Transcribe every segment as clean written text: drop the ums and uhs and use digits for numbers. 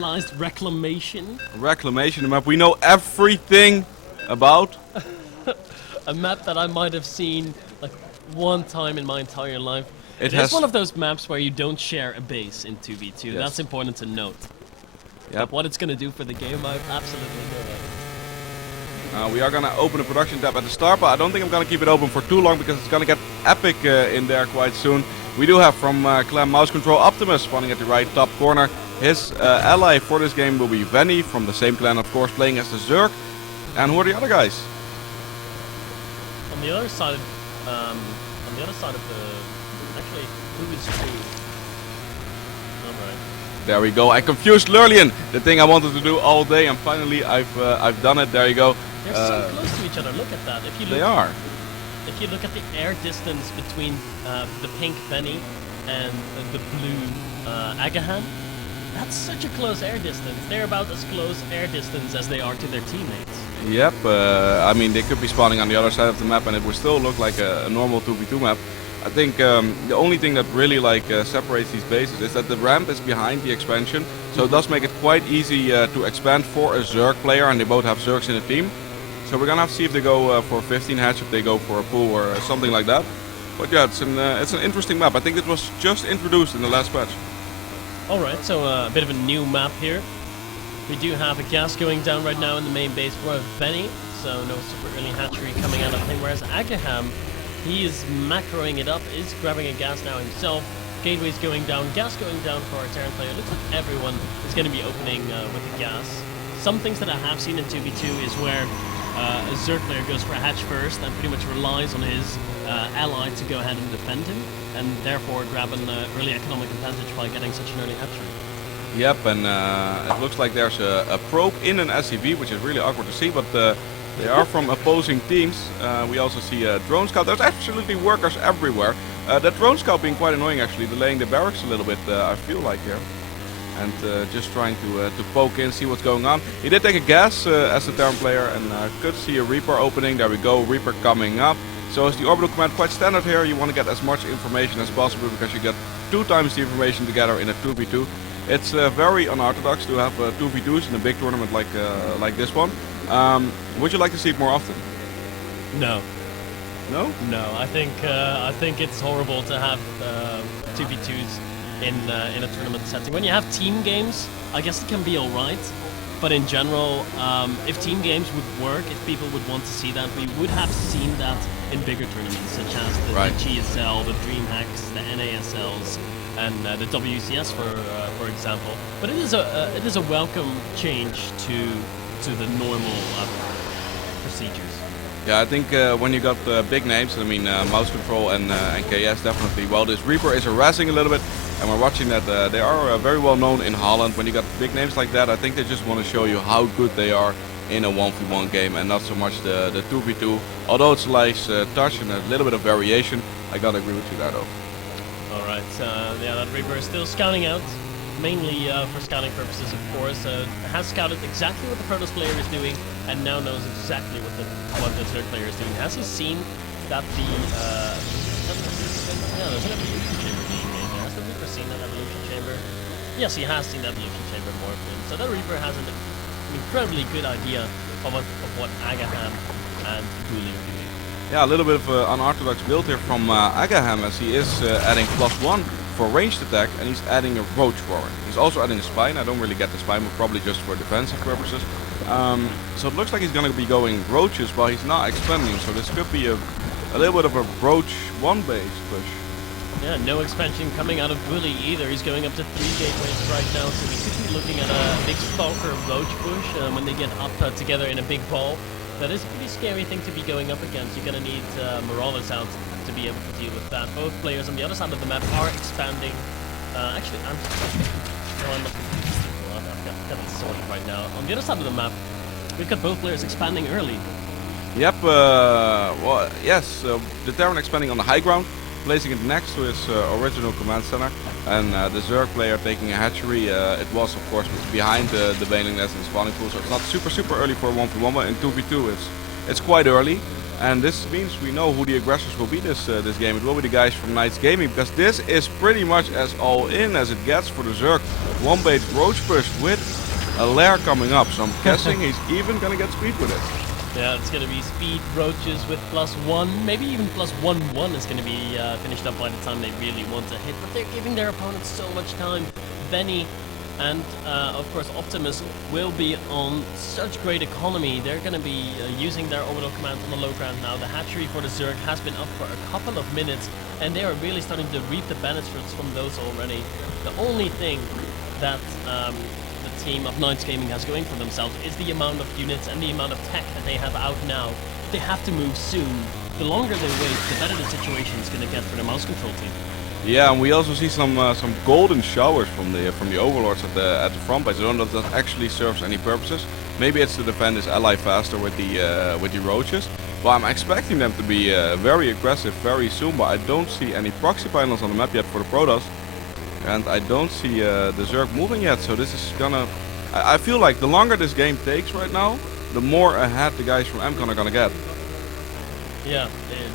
Reclamation. Reclamation, the map we know everything about. A map that I might have seen like one time in my entire life. It is one of those maps where you don't share a base in 2v2. Yes. That's important to note. Yep. But what it's gonna do for the game, I have absolutely no idea. We are gonna open a production tab at the start, but I don't think I'm gonna keep it open for too long because it's gonna get epic in there quite soon. We do have from Clan Mouse Control Optimus spawning at the right top corner. His ally for this game will be Venny from the same clan, of course, playing as the Zerg. And who are the other guys? On the other side, of the, actually, who is who? Alright. There we go. I confused Lurlian, the thing I wanted to do all day, and finally I've done it. There you go. They're so close to each other. Look at that. If you look, they are. If you look at the air distance between the pink Venny and the blue Agahan, that's such a close air distance. They're about as close air distance as they are to their teammates. Yep, I mean they could be spawning on the other side of the map and it would still look like a normal 2v2 map. I think the only thing that really separates these bases is that the ramp is behind the expansion, so it does make it quite easy to expand for a Zerg player, and they both have Zergs in the team. So we're gonna have to see if they go for 15 hatch, if they go for a pool or something like that. But yeah, it's an interesting map. I think it was just introduced in the last patch. Alright, so a bit of a new map here. We do have a gas going down right now in the main base for Venny, so no super early hatchery coming out of him, whereas Agaham, he is macroing it up, is grabbing a gas now himself. Gateway's going down, gas going down for our Terran player. Looks like everyone is going to be opening with the gas. Some things that I have seen in 2v2 is where a Zerg player goes for a hatch first and pretty much relies on his ally to go ahead and defend him, and therefore grab an early economic advantage by getting such an early hatchery. Yep, and it looks like there's a probe in an SCV, which is really awkward to see, but they are from opposing teams. We also see a drone scout. There's absolutely workers everywhere. That drone scout being quite annoying actually, delaying the barracks a little bit, I feel like here. And just trying to poke in, see what's going on. He did take a gas as a Terran player, and could see a Reaper opening. There we go, Reaper coming up. So is the orbital command quite standard here. You want to get as much information as possible because you get 2 times the information together in a 2v2. It's very unorthodox to have 2v2s in a big tournament like this one. Would you like to see it more often? No. No? No, I think it's horrible to have 2v2s in a tournament setting. When you have team games, I guess it can be alright. But in general, if team games would work, if people would want to see that, we would have seen that in bigger tournaments, such as the GSL, the DreamHacks, the NASLs, and the WCS, for example. But it is a welcome change to the normal procedures. Yeah, I think when you got big names, I mean Mouse Control and KS definitely. Well, this Reaper is harassing a little bit, and we're watching that they are very well known in Holland. When you got big names like that, I think they just want to show you how good they are in a 1v1 game and not so much the 2v2. Although it's a nice touch and a little bit of variation, I gotta agree with you there though. Alright, yeah, that Reaper is still scouting out, mainly for scouting purposes, of course. Has scouted exactly what the Protoss player is doing, and now knows exactly what the Zerg player is doing. Has he seen that the there's an evolution chamber being made there? Has the Reaper seen that evolution chamber? Yes, he has seen that evolution chamber more often. So that Reaper has an incredibly good idea of what Agaham and Bully are doing. Yeah, a little bit of unorthodox build here from Agaham, as he is adding +1 for ranged attack, and he's adding a roach for it. He's also adding a spine. I don't really get the spine, but probably just for defensive purposes. So it looks like he's going to be going roaches while he's not expanding, so this could be a little bit of a roach 1 base push. Yeah, no expansion coming out of Bully either. He's going up to 3 gateways right now, so we could be looking at a big Stalker roach push when they get up together in a big ball. That is a pretty scary thing to be going up against. You're going to need Marauders out to be able to deal with that. Both players on the other side of the map are expanding. Actually, I'm not I've got it sorted right now. On the other side of the map, we've got both players expanding early. Yep, well, yes, the Terran expanding on the high ground, placing it next to his original command center, and the Zerg player taking a hatchery. It was, of course, behind the bailing nest and spawning pool, so it's not super early for a 1v1, but in 2v2 it's quite early. And this means we know who the aggressors will be this game. It will be the guys from KnightS Gaming, because this is pretty much as all in as it gets for the Zerg. One base Roach push with a lair coming up, so I'm guessing he's even gonna get speed with it. Yeah, it's gonna be speed Roaches with +1, maybe even +1/1 is gonna be finished up by the time they really want to hit, but they're giving their opponents so much time. Benny and of course Optimus will be on such great economy. They're going to be using their orbital command on the low ground now. The hatchery for the Zerg has been up for a couple of minutes, and they are really starting to reap the benefits from those already. The only thing that the team of KnightS Gaming has going for themselves is the amount of units and the amount of tech that they have out now. They have to move soon. The longer they wait, the better the situation is going to get for the mouse control team. Yeah, and we also see some golden showers from the overlords at the front base. I don't know if that actually serves any purposes. Maybe it's to defend his ally faster with the roaches. But I'm expecting them to be very aggressive very soon. But I don't see any proxy panels on the map yet for the Protoss, and I don't see the Zerg moving yet. So this is gonna. I feel like the longer this game takes right now, the more ahead the guys from MCon are gonna get. Yeah,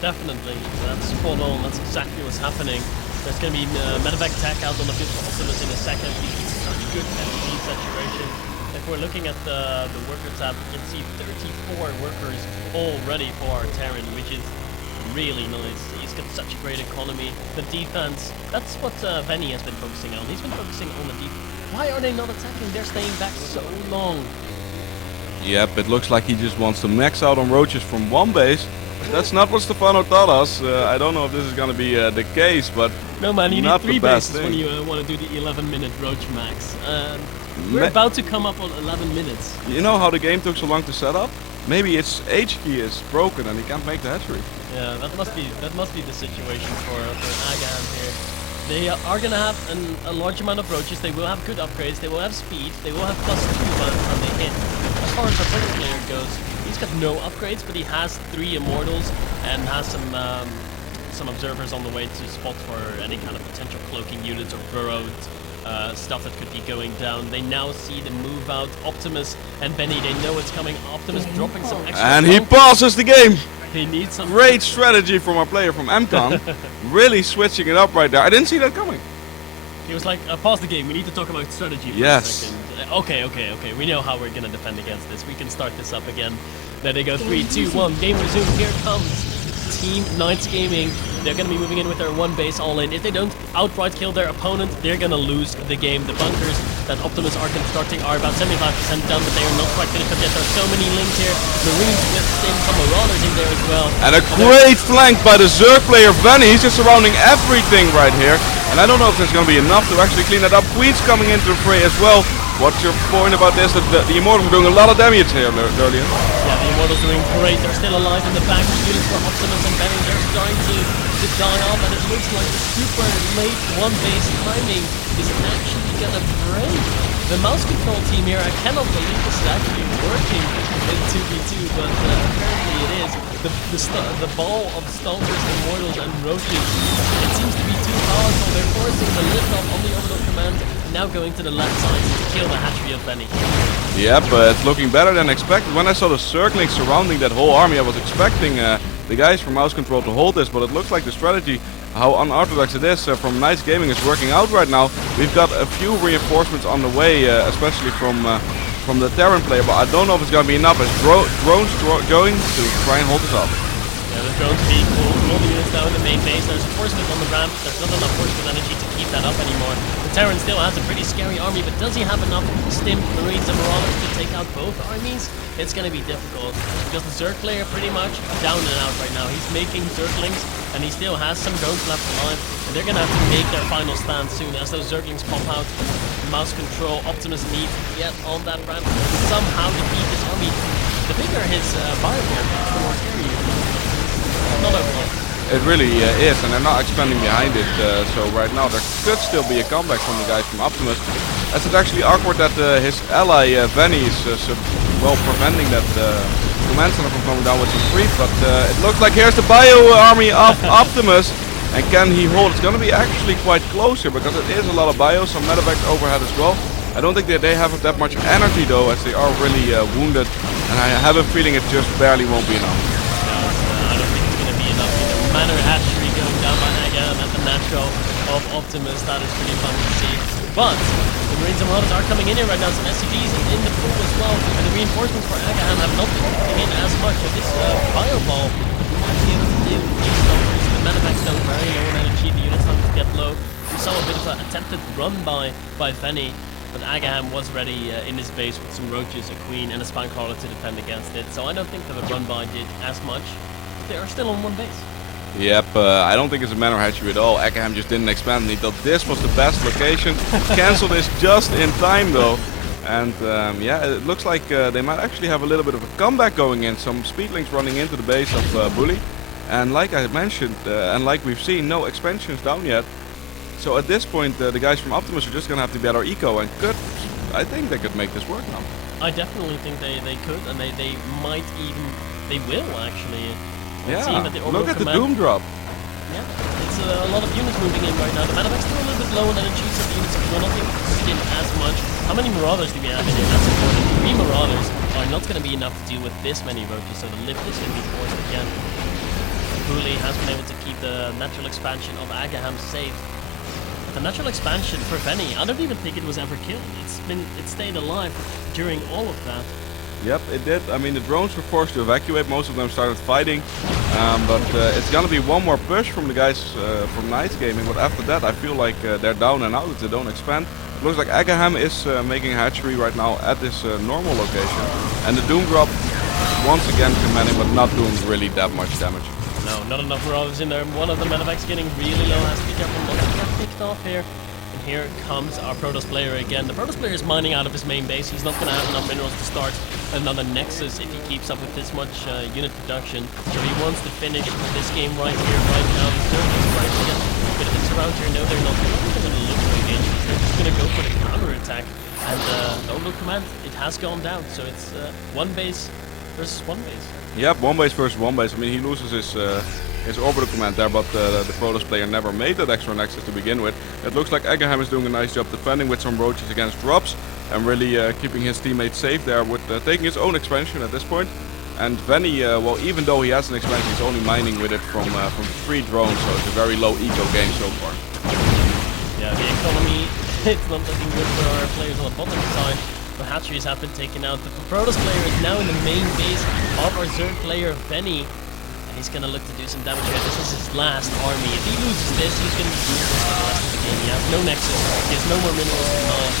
definitely. That's spot on. That's exactly what's happening. There's going to be medevac tech out on the field for Optimus in a second. He's in such good energy saturation. If we're looking at the worker tab, you can see 34 workers all ready for our Terran, which is really nice. He's got such a great economy. The defense, that's what Benny has been focusing on. He's been focusing on the defense. Why are they not attacking? They're staying back so long. Yep, it looks like he just wants to max out on roaches from one base. That's not what Stefano taught us. I don't know if this is going to be the case, but no man, you not need 3 the best bases thing. when you want to do the 11-minute roach max. We're about to come up on 11 minutes. You know how the game took so long to set up? Maybe its H key is broken and he can't make the hatchery. Yeah, that must be the situation for Hague here. They are going to have a large amount of roaches. They will have good upgrades. They will have speed. They will have +2 by the time they hit. As far as the first player goes, he's got no upgrades, but he has 3 immortals and has some observers on the way to spot for any kind of potential cloaking units or burrowed stuff that could be going down. They now see the move out. Optimus and Benny, they know it's coming. Optimus dropping some extra. And he passes the game. They need some great strategy from our player from MCon. Really switching it up right there. I didn't see that coming. He was like, pause the game, we need to talk about strategy for a second. Okay, we know how we're gonna defend against this. We can start this up again. There they go, 3, 2, 1, game resumed, here it comes. Team KnightS Gaming, they're gonna be moving in with their 1 base all in. If they don't outright kill their opponent, they're gonna lose the game. The bunkers that Optimus are constructing are about 75% done, but they are not quite finished up yet. There are so many links here. Marines with some Marauders in there as well. And a great flank by the Zerg player Benny. He's just surrounding everything right here. And I don't know if there's gonna be enough to actually clean that up. Queen's coming into the fray as well. What's your point about this? That the Immortals are doing a lot of damage here earlier. Yeah, the Immortals doing great. They're still alive in the back. The units for Optimus and Benny, they're starting to die off, and it looks like the super late 1 base timing is actually gonna break. The mouse control team here, I cannot believe this is actually working in 2v2, but apparently it is. The ball of Stalkers, Immortals, and Roaches, it seems to be too powerful. They're forcing the lift off on the orbital command, now going to the left side to kill the hatchery of Benny. Yep, it's looking better than expected. When I saw the circling surrounding that whole army, I was expecting the guys from mouse control to hold this, but it looks like the strategy, how unorthodox it is from KnightS Gaming, is working out right now. We've got a few reinforcements on the way, especially from the Terran player, but I don't know if it's going to be enough as drones going to try and hold us up. Yeah, the drones being pulled. All the units now in the main base. There's forcemen on the ramp. There's not enough forcemen energy to keep that up anymore. The Terran still has a pretty scary army, but does he have enough Stim, Marines, and Marauders to take out both armies? It's going to be difficult, because the Zerg player pretty much down and out right now. He's making Zerglings, and he still has some drones left alive, and they're going to have to make their final stand soon as those Zerglings pop out. Mouse control, Optimus needs to get on that ramp and somehow defeat this army. The bigger his barrier, the more scary he is. Not overall. It really is, and they're not expanding behind it, so right now there could still be a comeback from the guys from Optimus. As it's actually awkward that his ally Benny is preventing that command center from coming down with some creep, but it looks like here's the bio army of Optimus, and can he hold? It's going to be actually quite close here, because it is a lot of bio, some medevacs overhead as well. I don't think that they have that much energy though, as they are really wounded, and I have a feeling it just barely won't be enough. manor hatchery going down by Agaham at the natural of Optimus. That is pretty fun to see. But the Marines and Marauders are coming in here right now. Some SCVs in the pool as well. And the reinforcements for Agaham have not been coming in as much. So this fireball might be able to give these numbers. The Medivacs down very low on energy. The units starting to get low. We saw a bit of an attempted run by Fenny. But Agaham was ready in his base with some roaches, a queen, and a spine crawler to defend against it. So I don't think that the run by did as much. They are still on one base. Yep, I don't think it's a manor hatchery at all. Agaham just didn't expand. He thought this was the best location. Cancelled this just in time though. And yeah, it looks like they might actually have a little bit of a comeback going in. Some speedlings running into the base of Bully. And like I mentioned, and like we've seen, no expansions down yet. So at this point, the guys from Optimus are just going to have to be at our eco, and I think they could make this work now. I definitely think they could, and they might even, they will actually. Yeah, that the look at the Doom drop. Yeah, it's a lot of units moving in right now. The Medivacs still a little bit low on energy, so the units will not be able to skin as much. How many Marauders do we have in here? That's important. 3 Marauders are not going to be enough to deal with this many roaches, so the lift is going to be forced again. Bully has been able to keep the natural expansion of Agaham safe. The natural expansion for Fenny, I don't even think it was ever killed. It stayed alive during all of that. Yep, it did. I mean, the drones were forced to evacuate. Most of them started fighting. But it's gonna be one more push from the guys from KnightS Gaming. But after that, I feel like they're down and out if they don't expand. It looks like Agaham is making a hatchery right now at this normal location. And the Doom drop, once again commanding, but not doing really that much damage. No, not enough Marauders in there. One of the Medivacs getting really low. Has to be careful not to get picked off here. And here comes our Protoss player again. The Protoss player is mining out of his main base. He's not going to have enough minerals to start another Nexus if he keeps up with this much unit production. So he wants to finish this game right here, right now. The Zerg is trying to get a bit of hits around here. No, they're not even going to look for engage. They're just going to go for the counter-attack. And the Orbital Command, it has gone down. So it's one base versus one base. Yep, one base versus one base. I mean, he loses his orbital command there, but the Protoss player never made that extra Nexus to begin with. It looks like Agaham is doing a nice job defending with some roaches against drops and really keeping his teammates safe there with taking his own expansion at this point. And Venny, well, even though he has an expansion, he's only mining with it from 3 drones, so it's a very low eco game so far. Yeah, the economy, it's not looking good for our players on the bottom side. The hatcheries have been taken out. The Protoss player is now in the main base of our Zerg player, Venny. And he's going to look to do some damage here. This is his last army. If he loses this, he's going to be useless for the rest of the game. He has no Nexus. He has no more minerals to mine.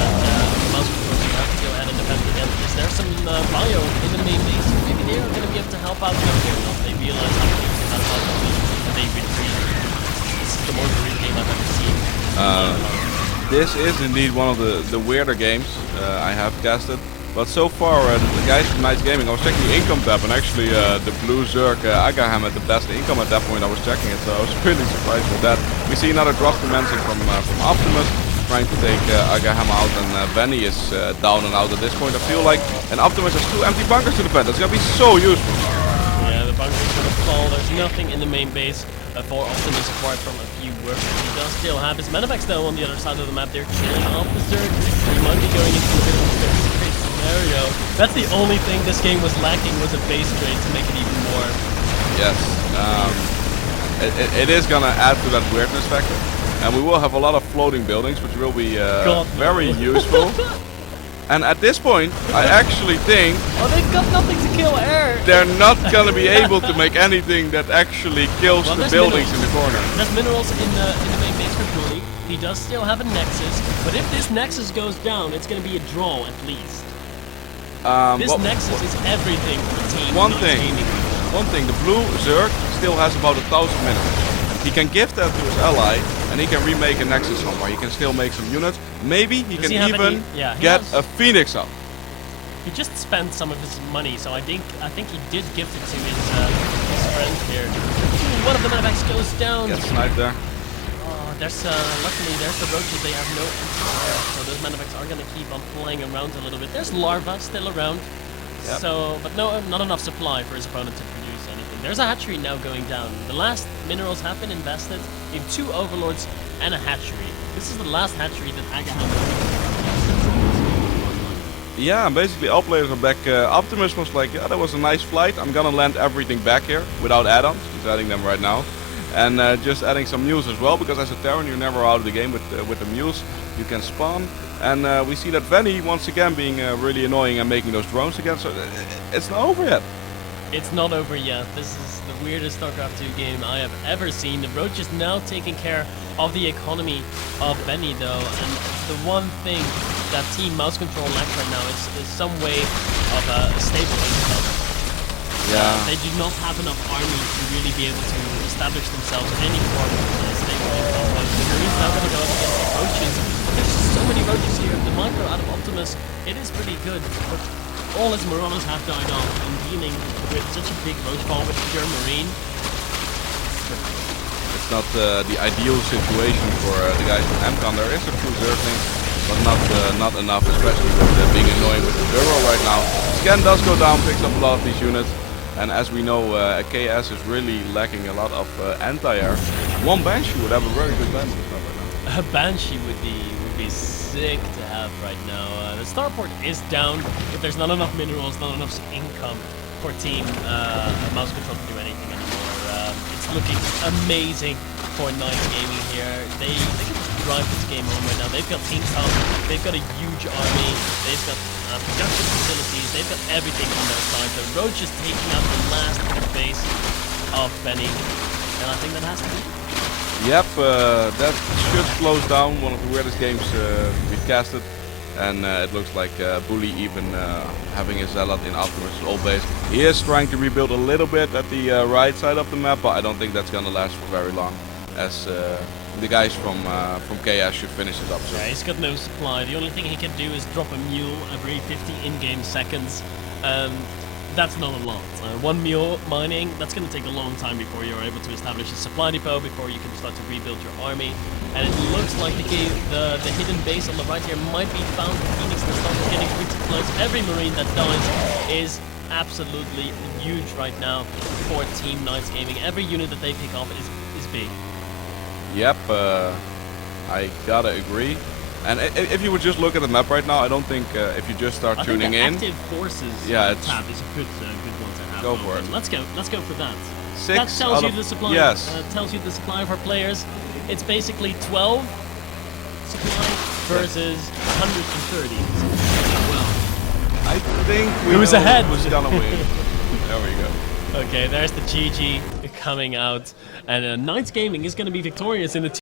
And most of the have to go ahead and defend against this. There's some bio in the main base. Maybe they are going to be able to help out here or not. They realize how to do that and they retreat. This is the most real game I've ever seen. This is indeed one of the weirder games I have casted. But so far, the guys from KnightS Gaming, I was checking the income tab, and actually the blue Zerg Agaham had the best income at that point. I was checking it, so I was really surprised with that. We see another drop commencing from Optimus, trying to take Agaham out, and Venny is down and out at this point. I feel like an Optimus has 2 empty bunkers to defend. That's gonna be so useful. Yeah, the bunkers are gonna fall. There's nothing in the main base for Optimus apart from a few workers. He does still have his Medivacs though on the other side of the map. They're killing off the Zerg. He might be going into a bit of a base scenario. That's the only thing this game was lacking, was a base trade to make it even more. Yes, it is gonna add to that weirdness factor, and we will have a lot of floating buildings, which will be very useful. And at this point, I actually think... Oh, they've got nothing to kill air! They're not gonna be able to make anything that actually kills the buildings in the corner. There's minerals in the main base for Bully. He does still have a Nexus, but if this Nexus goes down, it's gonna be a draw at least. This Nexus is everything for the team. One thing, the blue Zerg still has about 1,000 minerals. He can give that to his ally, and he can remake a Nexus somewhere. He can still make some units. Maybe he can even get a Phoenix up. He just spent some of his money, so I think he did gift it to his friend here. Ooh, one of the Medivacs goes down. Gets sniped there. Oh, there's luckily there's the roaches. They have no anti-air, so those Medivacs are gonna keep on flying around a little bit. There's larvae still around, so but no, not enough supply for his opponent to produce anything. There's a hatchery now going down. The last minerals have been invested in 2 overlords and a hatchery. This is the last hatchery that Agaham has. Yeah, and basically all players are back. Optimus was like, yeah, that was a nice flight. I'm gonna land everything back here without add-ons. He's adding them right now. And just adding some mules as well, because as a Terran you're never out of the game with the mules. You can spawn. And we see that Venny once again being really annoying and making those drones again. So it's not over yet. It's not over yet. This is the weirdest StarCraft 2 game I have ever seen. The Roach is now taking care of the economy of Benny though, and the one thing that Team Mouse Control lacks right now is some way of stable income. Yeah. They do not have enough army to really be able to establish themselves any form of stable income. But Marines now going to go up against the Roaches. There's just so many Roaches here. The micro out of Optimus, it is pretty good, but all his Marauders have died off, and dealing with such a big Roach ball with pure Marine. It's not the ideal situation for the guys from MCON. There is a few Zerglings, but not enough, especially with being annoying with the Duro right now. Scan does go down, picks up a lot of these units, and as we know, KS is really lacking a lot of anti-air. One Banshee would have a very good landing right now. A Banshee would be sick to have right now. The starport is down, but there's not enough minerals, not enough income for Team Mouse Control to do anything anymore. It's looking amazing for KnightS Gaming here. They can drive this game home right now. They've got Team Top, they've got a huge army, they've got production facilities, they've got everything on their side. The Roach is taking out the last base of Benny, and I think that has to be. Yep, that should close down one of the weirdest games we've casted. And it looks like Bully even having a Zealot in Optimus' old base. He is trying to rebuild a little bit at the right side of the map, but I don't think that's gonna last for very long, as the guys from KS should finish it up soon. Yeah, he's got no supply. The only thing he can do is drop a mule every 50 in-game seconds. That's not a lot. One mule mining, that's going to take a long time before you're able to establish a supply depot, before you can start to rebuild your army. And it looks like the hidden base on the right here might be found. Phoenix is starting getting pretty close. Every Marine that dies is absolutely huge right now for Team KnightS Gaming. Every unit that they pick off is big. Yep, I gotta agree. And if you would just look at the map right now, I don't think if you just start tuning in. Active forces tab is a good one to have. Go for it. Let's go for that. Six that tells you the supply. Yes. Tells you the supply of our players. It's basically 12 supply versus 130. Well, I think who's ahead? Who's gonna win? There we go. Okay, there's the GG coming out, and KnightS Gaming is going to be victorious in the